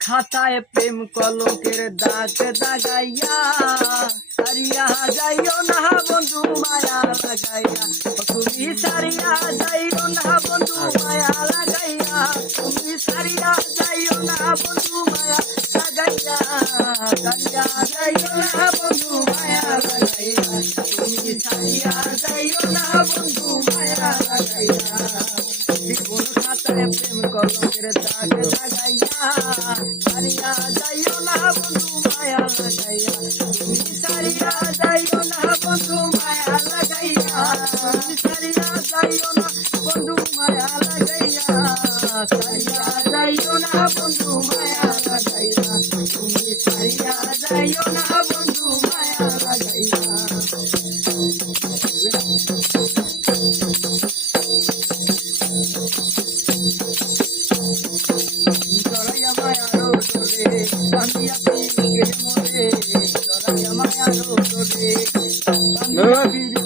খাতায় প্রেম কলঙ্কের দাগ দাগাইয়া সারিয়া যাইও না বন্ধু মায়া লাগাইয়া তুমি সারিয়া যাইও না বন্ধু মায়া লাগাইয়া তুমি সারিয়া যাইও না বন্ধু মায়া লাগাইয়া সারিয়া যাইও না বন্ধু মায়া লাগাইয়া তুমি সারিয়া যাইও না বন্ধু মায়া লাগাইয়া কোন খাতায় প্রেম কলঙ্কের দাগ দাগাইয়া সারিয়া যাইও না বন্ধু মায়া লাগাইয়া তুমি সারিয়া যাইও না বন্ধু মায়া লাগাইয়া তুমি সারিয়া যাইও না বন্ধু মায়া লাগাইয়া সারিয়া যাইও না বন্ধু মায়া লাগাইয়া তুমি সারিয়া যাইও না বন্ধু মায়া লাগাইয়া জড়াইয়া মায়ার ডোরে বান্ধিয়া পিড়ির মোরে জড়াইয়া মায়ার ডোরে বান্ধিয়া পিড়ির